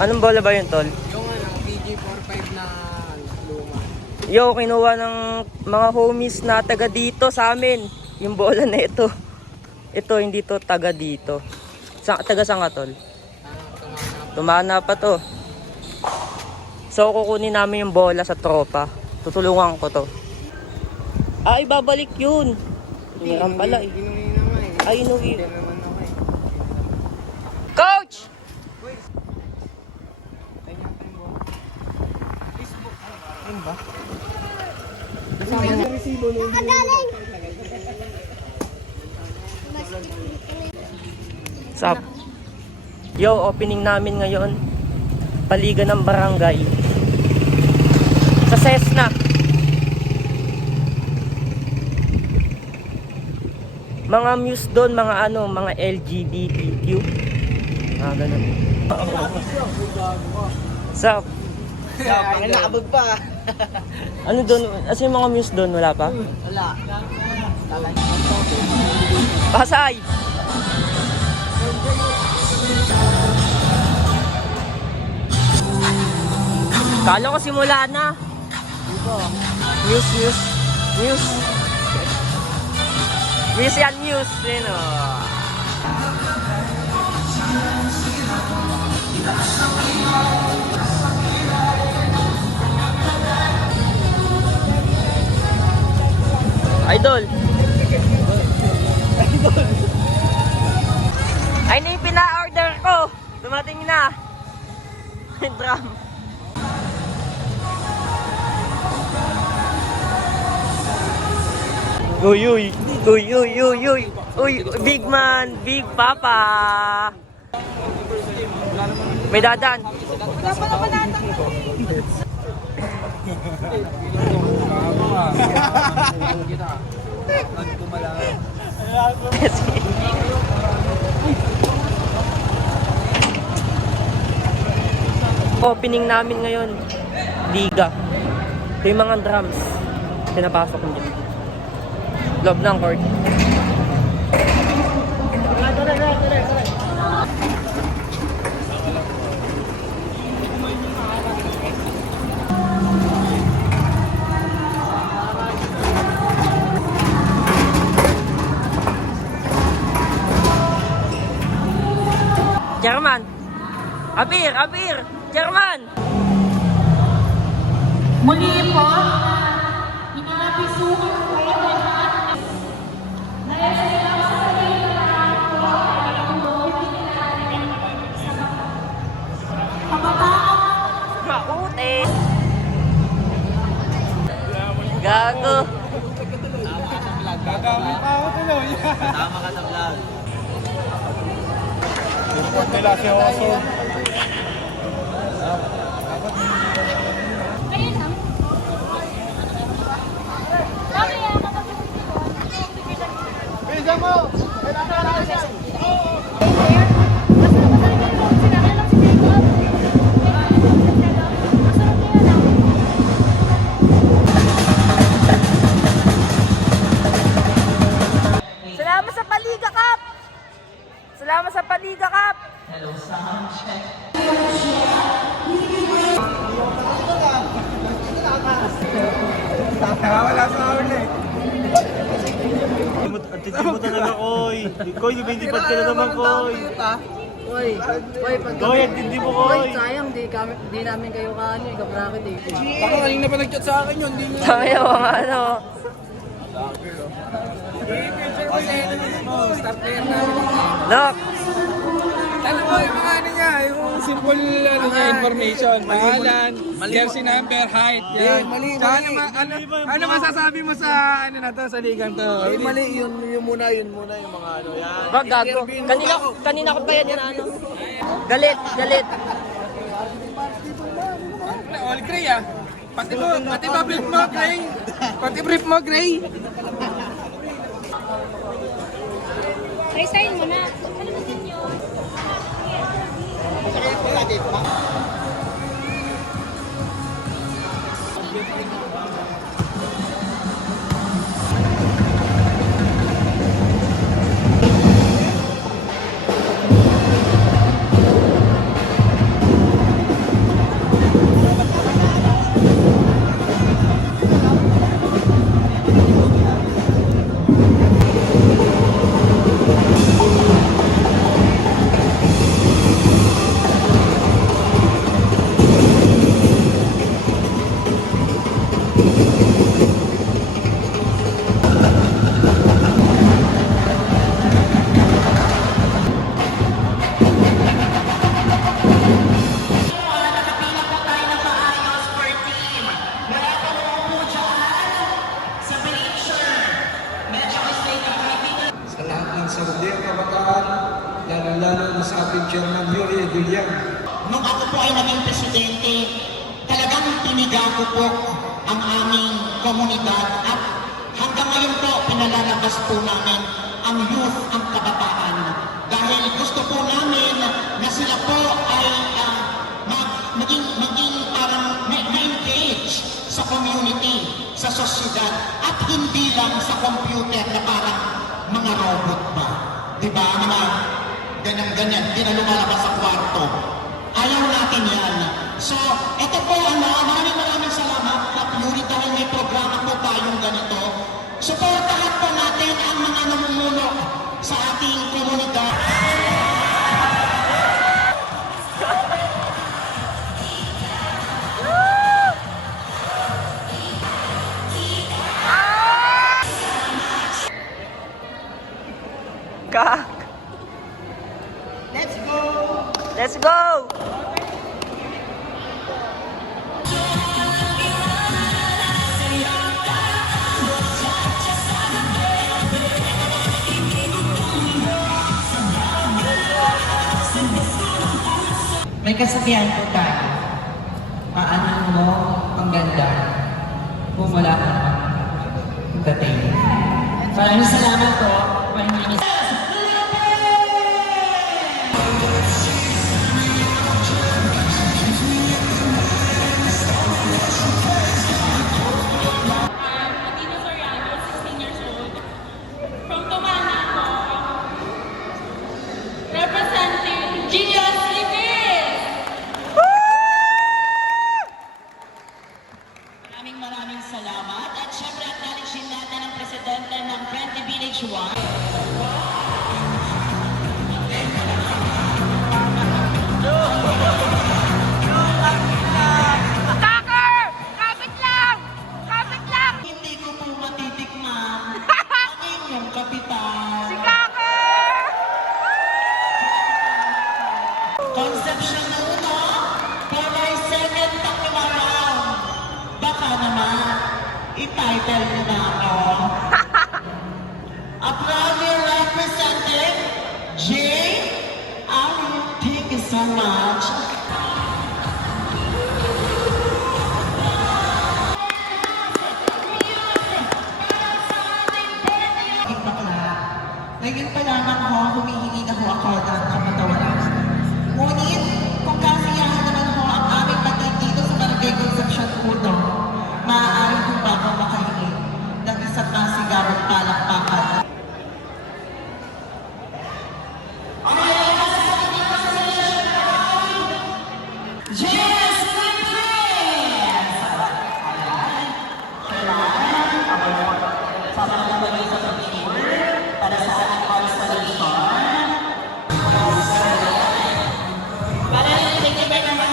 Anong bola ba yun, tol? Yung BG45 na luma. Yo, kinuha ng mga homies na taga dito sa amin. Yung bola na ito. Ito, hindi to taga dito. Taga saan ka, tol? Tumana pa to. So, kukunin namin yung bola sa tropa. Tutulungan ko to. Ay, babalik yun. Hiniram pala eh. Inuwi naman eh. Ay, inuwi. Hindi naman ako eh. Coach! Ayun ba? Nakagaling! Sup? Yo, opening namin ngayon. Paliga ng barangay. Sa Cessna. Mga muse doon, mga ano, mga LGBTQ. Ganun. Sup? Ay, nakabag pa. Ano doon? As yung mga muse doon, wala pa? Wala. Pasay! Kala ko simula na. Muse. Muse yan, Muse. Yun o. Idol. Ay na yung pina-order ko. Dumating na. Drum. Uy, big man, big papa. May dadan. Wala pa naman natin. Opening namin ngayon, liga. Ito yung mga drums. Pinapasok ko dyan. Loob ng court. German! Abir! German! Muli po, pinapisukan ko lahat dahil sa ilang sarili na po ay umuwi natin sa kabataan. Maute! Gago! Gagamit pa ako tuloy. Tama ka sa vlog. Report nila si Oso. Ayun lang. Sabi yan, Bisa mo! Salamat sa Paliga Cup! Salamat sa Paliga Cup! Hello, Wala sa akin eh. Atindi mo talaga, Koy. Koy, lumilipat ka na naman, Koy. Oy, pag Koy, atindi mo, Koy. sayang, di namin kayo kaano, ikabracket eh. Baka kanina pa nag-chat sa akin yun. Tayo ang ano. Kasi star player na. Look! Ano mo yung mga ano niya, yung simple ano niya, information. Pangalan, jersey number, height, yan. Tsaka ano masasabi mo sa ano na to, sa ligang to? Mali, yun muna yung mga ano, yan. Wag gago. Kanina ko pa yan ano. Galit. All gray ah. Pati ba brief mo, gray? Pati brief mo, gray? resign mo na. Ano ba din yun? ay naging presidente, talagang tiniga ko po ang aming komunidad at hanggang ngayon po pinalalabas po namin ang youth, ang kabataan. Dahil gusto po namin na sila po ay maging parang na-engage sa community, sa sosyedad, at hindi lang sa computer na parang mga robot ba? Diba? Mga ganyan-ganyan, di na lumalabas sa kwarto. Ayaw natin yan. So, ito po, maraming salamat, Kap Yuri, dahil may programa po tayong ganito. Supportahan po natin ang mga namumuno sa ating komunidad. Kak! Let's go! Let's go! May kasabihan po tayo. Paano mo ang ganda kung wala ka ng dating. Maraming salamat po. Maraming Athena Soriano, 16 years old. From Tomanaco. Representing Genius Libis! maraming salamat. At syempre, acknowledge natin ang presidente ng Friendly Village 1. Kapit lang! Kapit lang! Hindi ko po matitikman ang inyong kapitan. Si Kaker! Conception na uno, for my second takima round. Baka naman, i-title nyo na ako. A proudly representing Jay. Thank you so much. Ngayon pa lamang ho, humihingi na ho ako ng kapatawaran. Ngunit, kung kasiyahan naman ho ang aming pagdating dito sa Barangay Concepcion 1, maaari ho ba akong makahingi ng isang masigawang palakpakan? Yes! Para sa ating constellation. Thank you very much.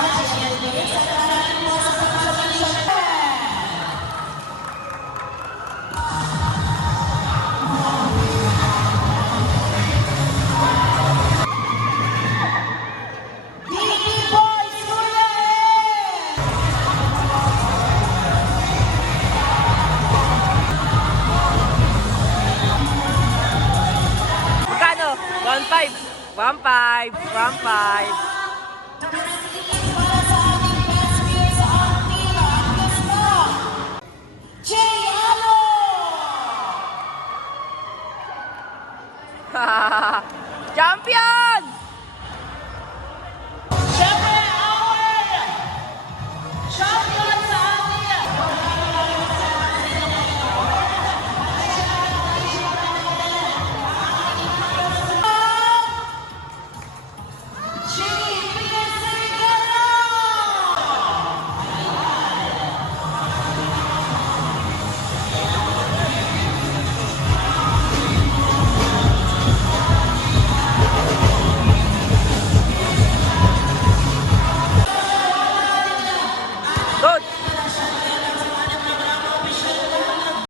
Magkano? 1.5. 1.5. 1.5.